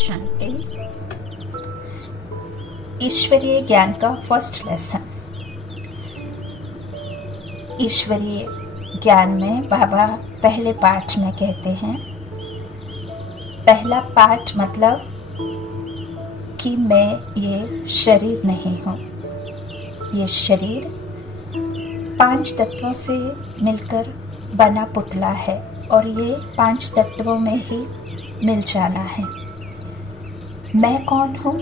शांति। ईश्वरीय ज्ञान का फर्स्ट लेसन। ईश्वरीय ज्ञान में बाबा पहले पाठ में कहते हैं, पहला पाठ मतलब कि मैं ये शरीर नहीं हूँ। ये शरीर 5 तत्वों से मिलकर बना पुतला है और ये 5 तत्वों में ही मिल जाना है। मैं कौन हूँ?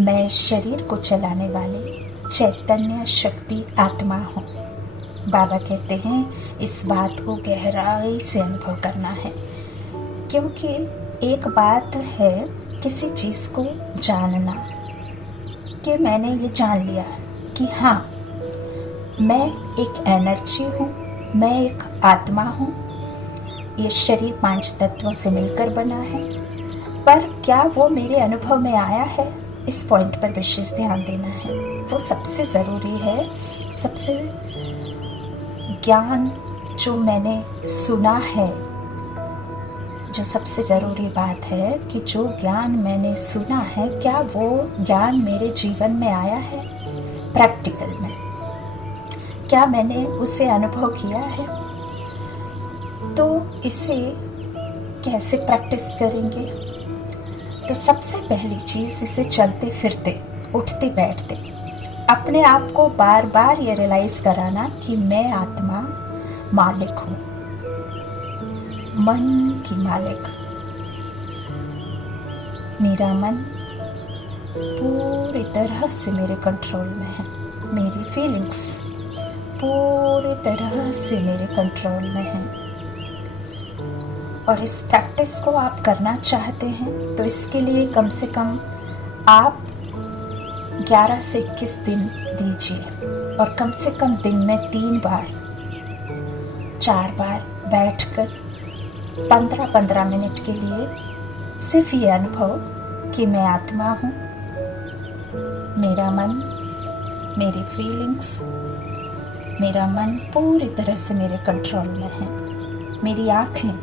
मैं शरीर को चलाने वाली चैतन्य शक्ति आत्मा हूँ। बाबा कहते हैं इस बात को गहराई से अनुभव करना है, क्योंकि एक बात है किसी चीज़ को जानना कि मैंने ये जान लिया कि हाँ, मैं एक एनर्जी हूँ, मैं एक आत्मा हूँ। ये शरीर 5 तत्वों से मिलकर बना है, पर क्या वो मेरे अनुभव में आया है? इस पॉइंट पर विशेष ध्यान देना है। वो सबसे ज़रूरी है। सबसे ज्ञान जो मैंने सुना है, जो सबसे ज़रूरी बात है कि जो ज्ञान मैंने सुना है, क्या वो ज्ञान मेरे जीवन में आया है? प्रैक्टिकल में क्या मैंने उसे अनुभव किया है? तो इसे कैसे प्रैक्टिस करेंगे? तो सबसे पहली चीज़, इसे चलते फिरते, उठते बैठते अपने आप को बार बार ये रियलाइज़ कराना कि मैं आत्मा मालिक हूँ, मन की मालिक। मेरा मन पूरी तरह से मेरे कंट्रोल में है। मेरी फीलिंग्स पूरी तरह से मेरे कंट्रोल में है। और इस प्रैक्टिस को आप करना चाहते हैं तो इसके लिए कम से कम आप 11 से 21 दिन दीजिए, और कम से कम दिन में 3 बार 4 बार बैठकर 15-15 मिनट के लिए सिर्फ ये अनुभव कि मैं आत्मा हूँ, मेरा मन, मेरी फीलिंग्स, मेरा मन पूरी तरह से मेरे कंट्रोल में है। मेरी आँखें,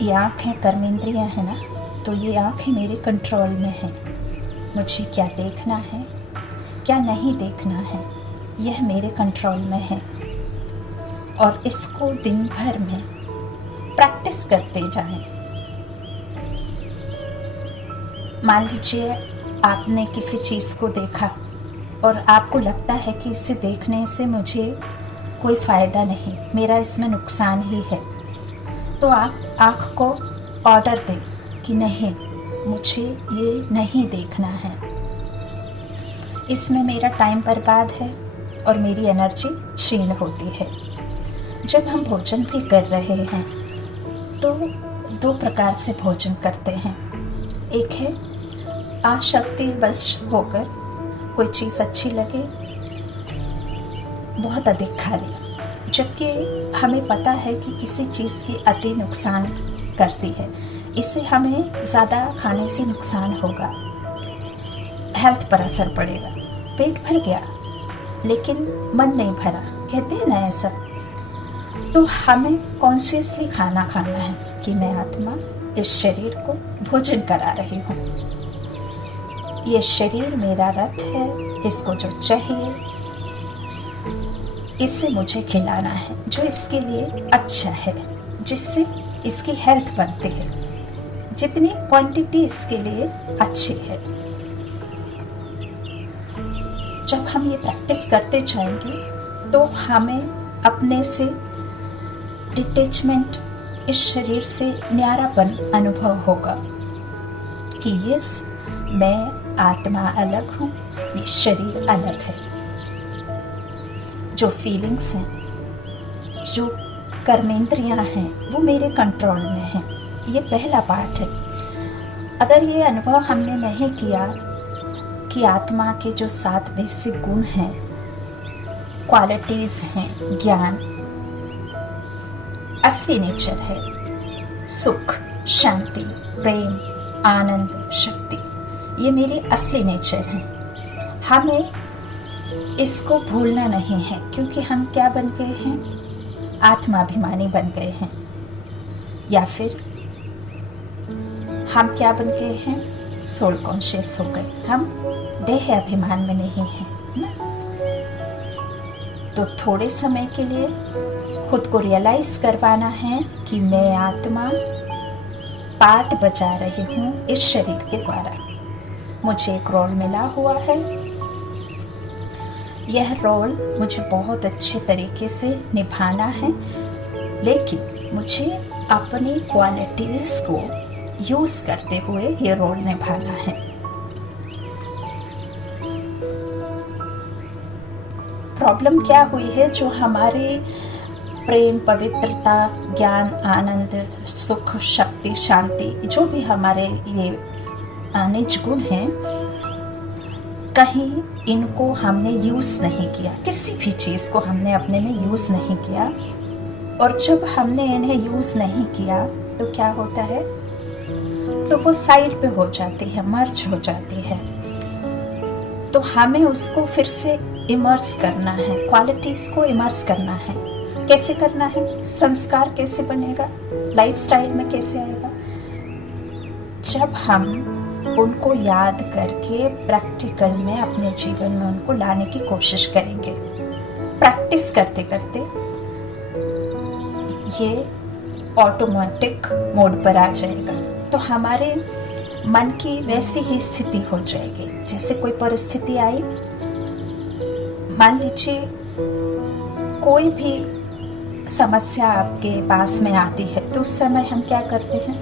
ये आँखें कर्मेंद्रियाँ हैं ना, तो ये आँखें मेरे कंट्रोल में हैं। मुझे क्या देखना है, क्या नहीं देखना है, यह मेरे कंट्रोल में है। और इसको दिन भर में प्रैक्टिस करते जाएं। मान लीजिए आपने किसी चीज़ को देखा और आपको लगता है कि इसे देखने से मुझे कोई फ़ायदा नहीं, मेरा इसमें नुकसान ही है, तो आप आँख को ऑर्डर दें कि नहीं, मुझे ये नहीं देखना है, इसमें मेरा टाइम बर्बाद है और मेरी एनर्जी क्षीण होती है। जब हम भोजन भी कर रहे हैं तो 2 प्रकार से भोजन करते हैं। एक है आसक्तिवश होकर कोई चीज़ अच्छी लगे, बहुत अधिक खा लें, जबकि हमें पता है कि किसी चीज़ की अति नुकसान करती है। इससे हमें ज़्यादा खाने से नुकसान होगा, हेल्थ पर असर पड़ेगा। पेट भर गया लेकिन मन नहीं भरा, कहते हैं ना ऐसा। तो हमें कॉन्शियसली खाना है कि मैं आत्मा इस शरीर को भोजन करा रही हूँ। ये शरीर मेरा रथ है, इसको जो चाहिए इससे मुझे खिलाना है, जो इसके लिए अच्छा है, जिससे इसकी हेल्थ बनती है, जितनी क्वांटिटी इसके लिए अच्छी है। जब हम ये प्रैक्टिस करते जाएंगे तो हमें अपने से डिटैचमेंट, इस शरीर से न्यारापन अनुभव होगा कि यस, मैं आत्मा अलग हूँ, ये शरीर अलग है। जो फीलिंग्स हैं, जो कर्मेंद्रियाँ हैं, वो मेरे कंट्रोल में हैं। ये पहला पार्ट है। अगर ये अनुभव हमने नहीं किया कि आत्मा के जो 7 बेसिक गुण हैं, क्वालिटीज़ हैं, ज्ञान, असली नेचर है, सुख, शांति, प्रेम, आनंद, शक्ति, ये मेरे असली नेचर हैं। हमें इसको भूलना नहीं है, क्योंकि हम क्या बन गए हैं? आत्माभिमानी बन गए हैं, या फिर हम क्या बन गए हैं? सोल कॉन्शियस हो गए। हम देह अभिमान में नहीं हैं, है ना? तो थोड़े समय के लिए खुद को रियलाइज करवाना है कि मैं आत्मा पार्ट बजा रही हूँ इस शरीर के द्वारा। मुझे एक रोल मिला हुआ है, यह रोल मुझे बहुत अच्छे तरीके से निभाना है, लेकिन मुझे अपनी क्वालिटीज़ को यूज़ करते हुए ये रोल निभाना है। प्रॉब्लम क्या हुई है? जो हमारे प्रेम, पवित्रता, ज्ञान, आनंद, सुख, शक्ति, शांति, जो भी हमारे ये निज गुण हैं, कहीं इनको हमने यूज़ नहीं किया। किसी भी चीज़ को हमने अपने में यूज़ नहीं किया, और जब हमने इन्हें यूज़ नहीं किया तो क्या होता है? तो वो साइड पे हो जाती है, मर्ज हो जाती है। तो हमें उसको फिर से इमर्स करना है, क्वालिटीज़ को इमर्स करना है। कैसे करना है? संस्कार कैसे बनेगा? लाइफस्टाइल में कैसे आएगा? जब हम उनको याद करके प्रैक्टिकल में अपने जीवन में उनको लाने की कोशिश करेंगे। प्रैक्टिस करते करते ये ऑटोमेटिक मोड पर आ जाएगा। तो हमारे मन की वैसी ही स्थिति हो जाएगी। जैसे कोई परिस्थिति आई, मान लीजिए कोई भी समस्या आपके पास में आती है, तो उस समय हम क्या करते हैं?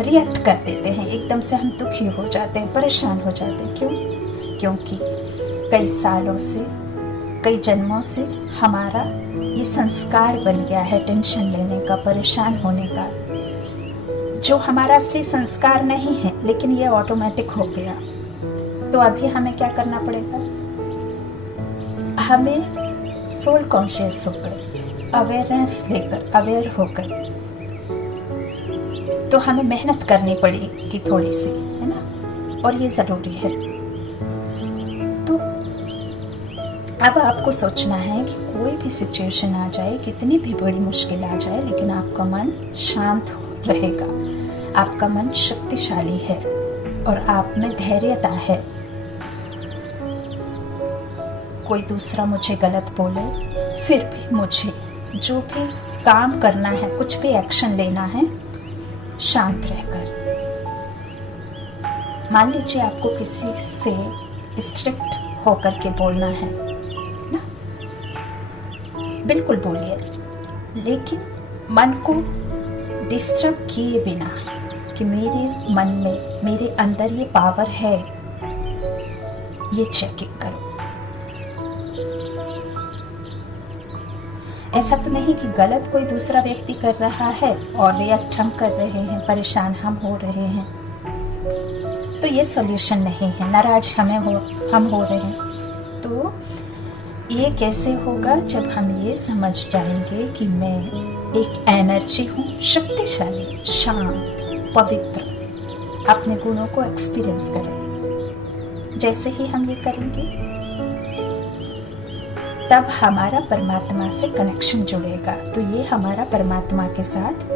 रिएक्ट कर देते हैं, एकदम से हम दुखी हो जाते हैं, परेशान हो जाते हैं। क्यों? क्योंकि कई सालों से, कई जन्मों से हमारा ये संस्कार बन गया है टेंशन लेने का, परेशान होने का, जो हमारा असली संस्कार नहीं है, लेकिन ये ऑटोमेटिक हो गया। तो अभी हमें क्या करना पड़ेगा? हमें सोल कॉन्शियस होकर, अवेयरनेस लेकर, अवेयर होकर, तो हमें मेहनत करनी पड़ेगी थोड़ी सी, है ना? और ये ज़रूरी है। तो अब आपको सोचना है कि कोई भी सिचुएशन आ जाए, कितनी भी बड़ी मुश्किल आ जाए, लेकिन आपका मन शांत रहेगा, आपका मन शक्तिशाली है और आप में धैर्यता है। कोई दूसरा मुझे गलत बोले, फिर भी मुझे जो भी काम करना है, कुछ भी एक्शन लेना है, शांत रहकर। मान लीजिए आपको किसी से स्ट्रिक्ट होकर के बोलना है ना, बिल्कुल बोलिए, लेकिन मन को डिस्टर्ब किए बिना कि मेरे मन में, मेरे अंदर ये पावर है, ये चेकिंग करो। ऐसा तो नहीं कि गलत कोई दूसरा व्यक्ति कर रहा है और रिएक्ट हम कर रहे हैं, परेशान हम हो रहे हैं, तो ये सॉल्यूशन नहीं है। नाराज हम हो रहे हैं। तो ये कैसे होगा? जब हम ये समझ जाएंगे कि मैं एक एनर्जी हूँ, शक्तिशाली, शांत, पवित्र, अपने गुणों को एक्सपीरियंस करें। जैसे ही हम ये करेंगे, तब हमारा परमात्मा से कनेक्शन जुड़ेगा। तो ये हमारा परमात्मा के साथ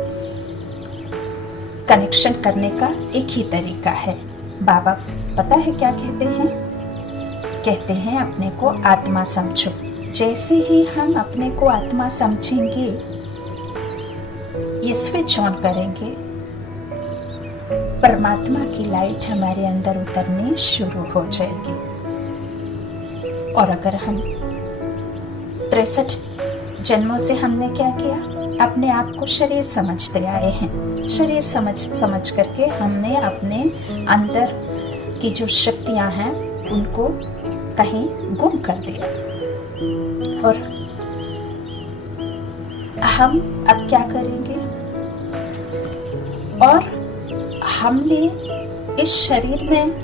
कनेक्शन करने का एक ही तरीका है। बाबा पता है क्या कहते हैं? कहते हैं अपने को आत्मा समझो। जैसे ही हम अपने को आत्मा समझेंगे, ये स्विच ऑन करेंगे, परमात्मा की लाइट हमारे अंदर उतरनी शुरू हो जाएगी। और अगर हम 63 जन्मों से हमने क्या किया? अपने आप को शरीर समझते आए हैं। शरीर समझ करके हमने अपने अंदर की जो शक्तियां हैं उनको कहीं गुम कर दिया। और हम अब क्या करेंगे? और हमने इस शरीर में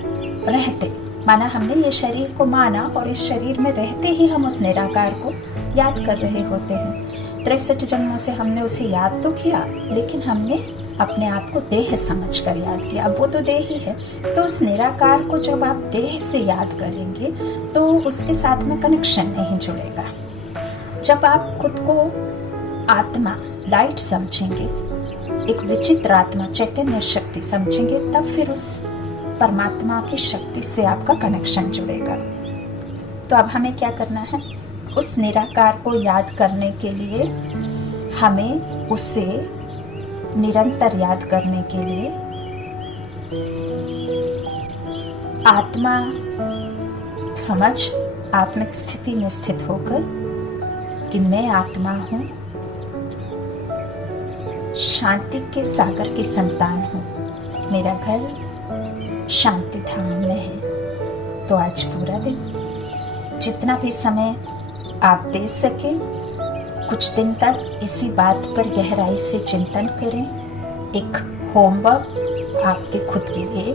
रहते, माना हमने ये शरीर को माना, और इस शरीर में रहते ही हम उस निराकार को याद कर रहे होते हैं। 63 जन्मों से हमने उसे याद तो किया, लेकिन हमने अपने आप को देह समझकर याद किया। अब वो तो देह ही है। तो उस निराकार को जब आप देह से याद करेंगे, तो उसके साथ में कनेक्शन नहीं जुड़ेगा। जब आप खुद को आत्मा, लाइट समझेंगे, एक विचित्र आत्मा, चैतन्य शक्ति समझेंगे, तब फिर उस परमात्मा की शक्ति से आपका कनेक्शन जुड़ेगा। तो अब हमें क्या करना है? उस निराकार को याद करने के लिए हमें उसे निरंतर याद करने के लिए आत्मा समझ, आत्मिक स्थिति में स्थित होकर कि मैं आत्मा हूँ, शांति के सागर की संतान हूँ, मेरा घर शांति धाम में है। तो आज पूरा दिन जितना भी समय आप दे सके, कुछ दिन तक इसी बात पर गहराई से चिंतन करें। एक होमवर्क आपके खुद के लिए।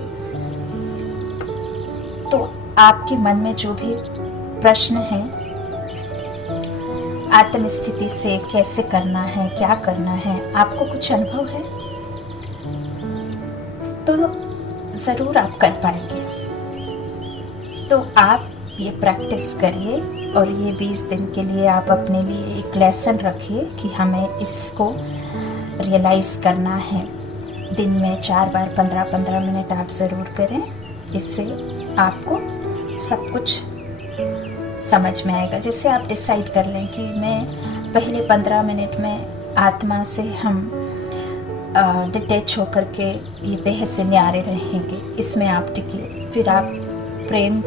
तो आपके मन में जो भी प्रश्न है, आत्म स्थिति से कैसे करना है, क्या करना है, आपको कुछ अनुभव है तो ज़रूर आप कर पाएंगे। तो आप ये प्रैक्टिस करिए और ये 20 दिन के लिए आप अपने लिए एक लेसन रखिए कि हमें इसको रियलाइज़ करना है। दिन में 4 बार 15-15 मिनट आप ज़रूर करें। इससे आपको सब कुछ समझ में आएगा। जैसे आप डिसाइड कर लें कि मैं पहले 15 मिनट में आत्मा से हम डिटैच होकर के ये देह से न्यारे रहेंगे, इसमें आप टिकिए। फिर आप प्रेम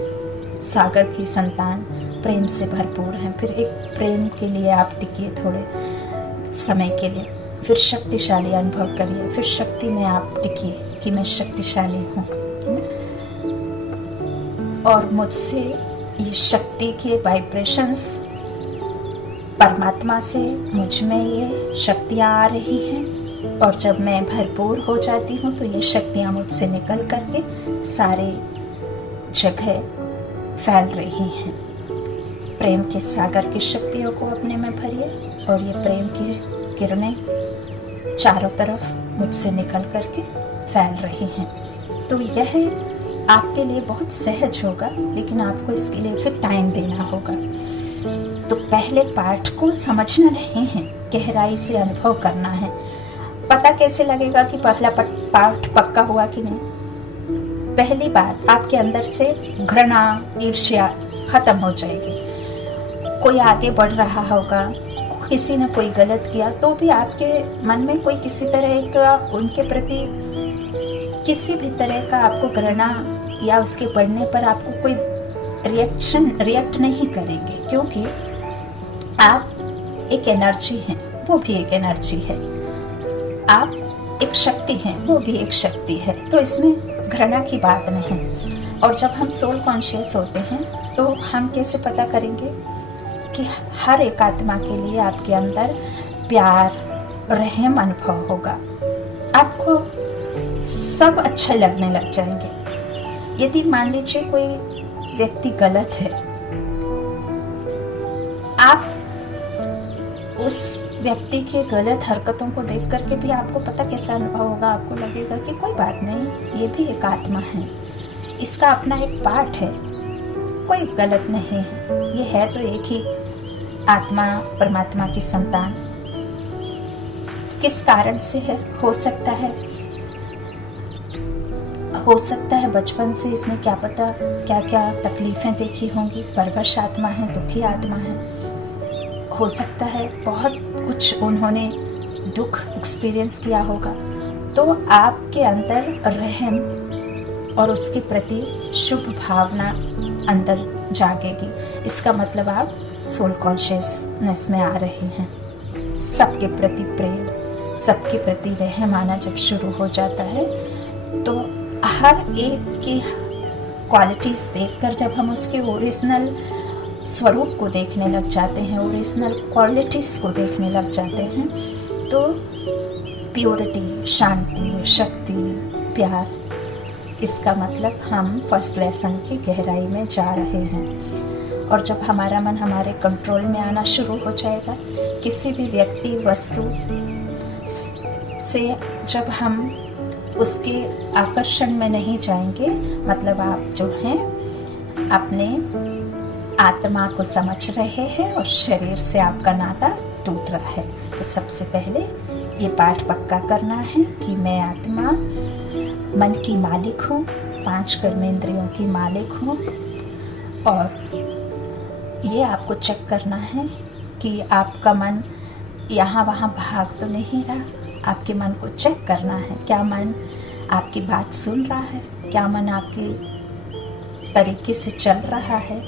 सागर की संतान, प्रेम से भरपूर हैं, फिर एक प्रेम के लिए आप टिकिए थोड़े समय के लिए। फिर शक्तिशाली अनुभव करिए, फिर शक्ति में आप टिकिए कि मैं शक्तिशाली हूँ और मुझसे ये शक्ति के वाइब्रेशंस, परमात्मा से मुझ में ये शक्तियाँ आ रही हैं और जब मैं भरपूर हो जाती हूँ तो ये शक्तियाँ मुझसे निकल करके सारे जगह फैल रही हैं। प्रेम के सागर की शक्तियों को अपने में भरिए और ये प्रेम की किरणें चारों तरफ मुझसे निकल करके फैल रही हैं। तो यह आपके लिए बहुत सहज होगा, लेकिन आपको इसके लिए फिर टाइम देना होगा। तो पहले पाठ को समझना नहीं है, गहराई से अनुभव करना है। पता कैसे लगेगा कि पहला पाठ पक्का हुआ कि नहीं? पहली बात, आपके अंदर से घृणा, ईर्ष्या खत्म हो जाएगी। कोई आगे बढ़ रहा होगा, किसी ने कोई गलत किया तो भी आपके मन में कोई किसी तरह का उनके प्रति किसी भी तरह का आपको घृणा या उसके बढ़ने पर आपको कोई रिएक्ट नहीं करेंगे, क्योंकि आप एक एनर्जी हैं, वो भी एक एनर्जी है। आप एक शक्ति हैं, वो भी एक शक्ति है। तो इसमें घृणा की बात नहीं। और जब हम सोल कॉन्शियस होते हैं तो हम कैसे पता करेंगे कि हर एक आत्मा के लिए आपके अंदर प्यार, रहम अनुभव होगा। आपको सब अच्छे लगने लग जाएंगे। यदि मान लीजिए कोई व्यक्ति गलत है, आप उस व्यक्ति के गलत हरकतों को देख करके भी आपको पता कैसा अनुभव होगा? आपको लगेगा कि कोई बात नहीं, ये भी एक आत्मा है, इसका अपना एक पार्ट है, कोई गलत नहीं है, ये है तो एक ही आत्मा, परमात्मा की संतान। किस कारण से है? हो सकता है बचपन से इसने क्या पता क्या क्या तकलीफें देखी होंगी, परवश आत्मा है, दुखी आत्मा है। हो सकता है बहुत कुछ उन्होंने दुख एक्सपीरियंस किया होगा। तो आपके अंदर रहम और उसके प्रति शुभ भावना अंदर जागेगी। इसका मतलब आप सोल कॉन्शियसनेस में आ रहे हैं। सबके प्रति प्रेम, सबके प्रति रहम आना जब शुरू हो जाता है तो हर एक की क्वालिटीज देखकर जब हम उसके ओरिजिनल स्वरूप को देखने लग जाते हैं, ओरिजिनल क्वालिटीज को देखने लग जाते हैं, तो प्योरिटी, शांति, शक्ति, प्यार, इसका मतलब हम फर्स्ट लेसन की गहराई में जा रहे हैं। और जब हमारा मन हमारे कंट्रोल में आना शुरू हो जाएगा, किसी भी व्यक्ति, वस्तु से जब हम उसके आकर्षण में नहीं जाएंगे, मतलब आप जो हैं अपने आत्मा को समझ रहे हैं और शरीर से आपका नाता टूट रहा है। तो सबसे पहले ये पाठ पक्का करना है कि मैं आत्मा मन की मालिक हूँ, 5 कर्मेंद्रियों की मालिक हूँ। और ये आपको चेक करना है कि आपका मन यहाँ वहाँ भाग तो नहीं रहा। आपके मन को चेक करना है, क्या मन आपकी बात सुन रहा है, क्या मन आपके तरीके से चल रहा है।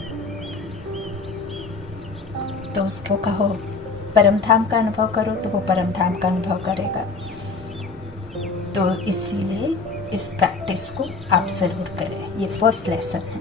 तो उसको कहो परम धाम का अनुभव करो, तो वो परम धाम का अनुभव करेगा। तो इसीलिए इस प्रैक्टिस को आप ज़रूर करें। ये फर्स्ट लेसन है।